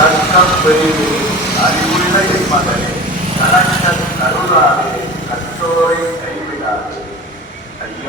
ಕಷ್ಟಪರಿದೆ ಅರಿವುಳ್ಳ ಎಂಬದರೆ ಕನಕ ಕರುಳಾದೆ ಕಟ್ಟೋರೆ ಕೈಬಿಡಾದೆ ಅಯ್ಯ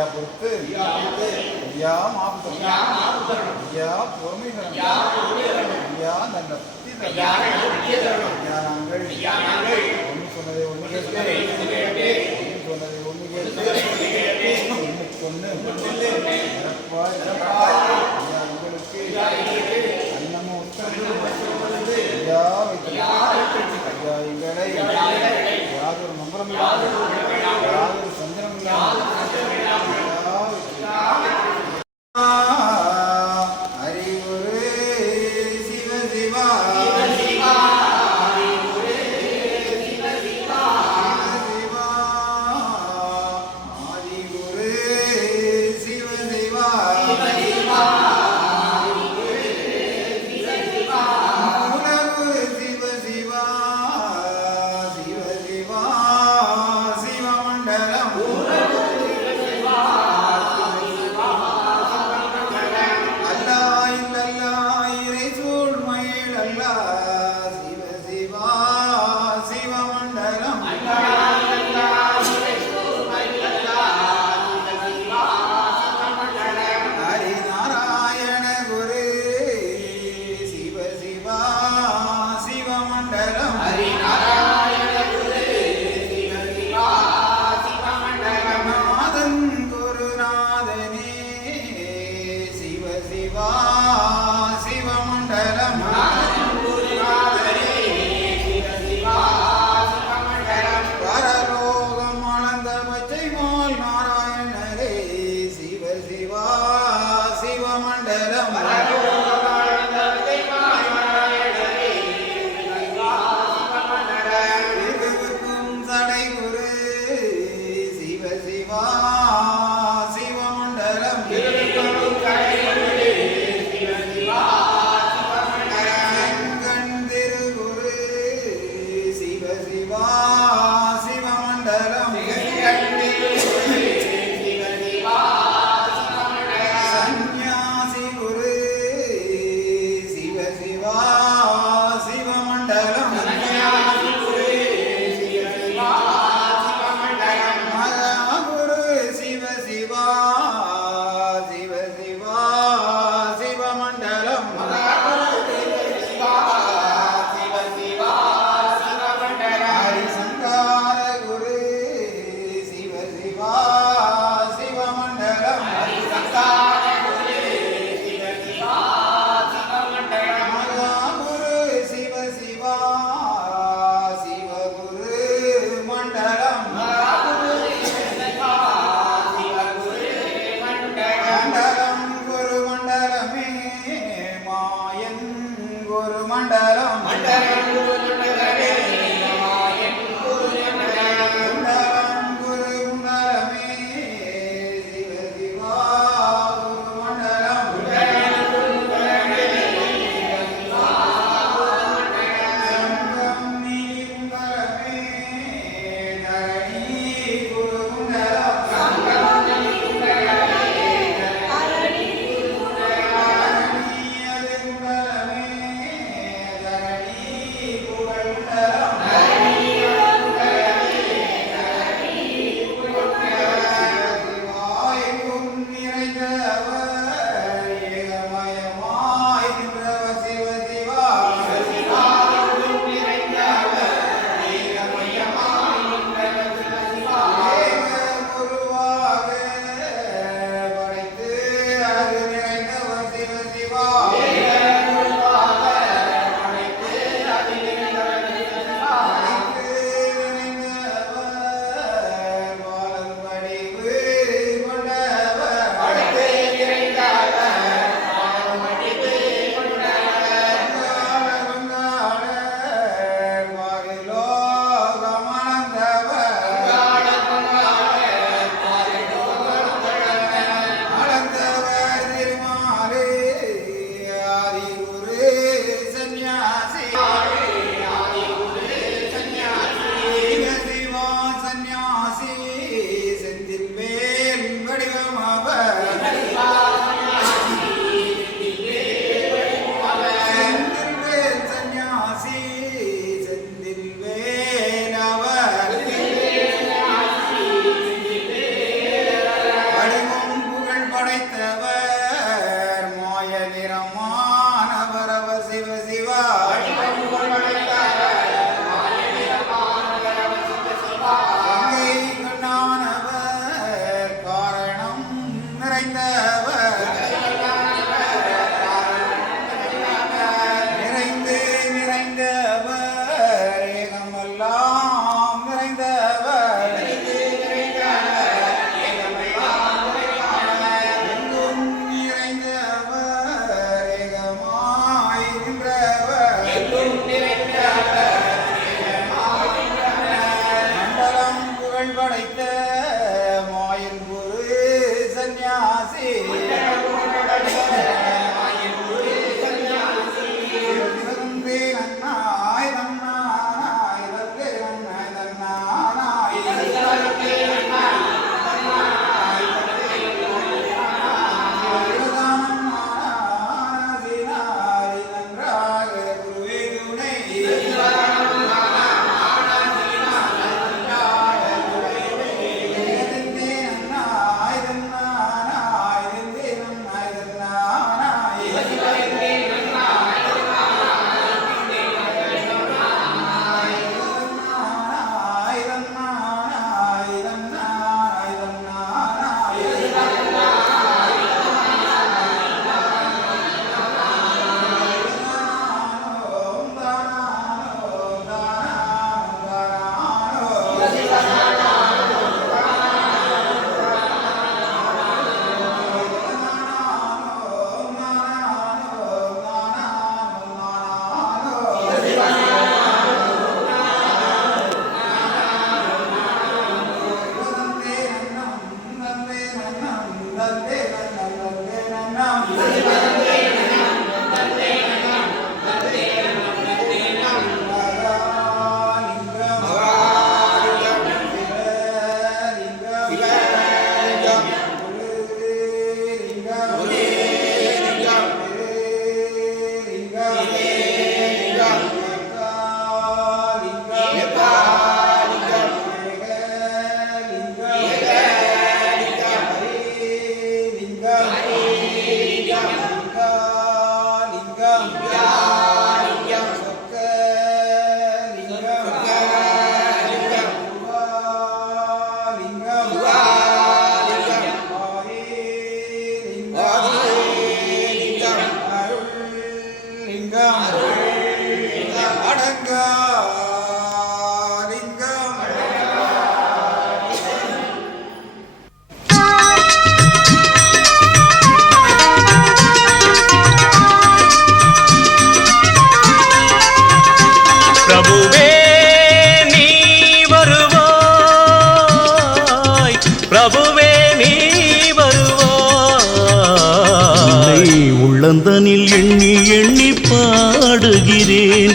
ஐயா பொறுத்து ஐயா மாப்பு ஐயா பொறுமை தரணும். ஐயா நல்ல புத்தி தரணும். ஐயா நாங்கள் ஒன்று சொன்னதை ஒன்று கேட்டு ஒன்று சொன்னதை ஒன்று கேட்டு ஒன்று ஒன்று இறப்பாய். ஐயா உங்களுக்கு சிவ சிவா சிவமண்டலம். பரலோகம் ஆனந்த பச்சை மால் நாராயணரே சிவ சிவா சிவமண்டலம். சிவ சிவா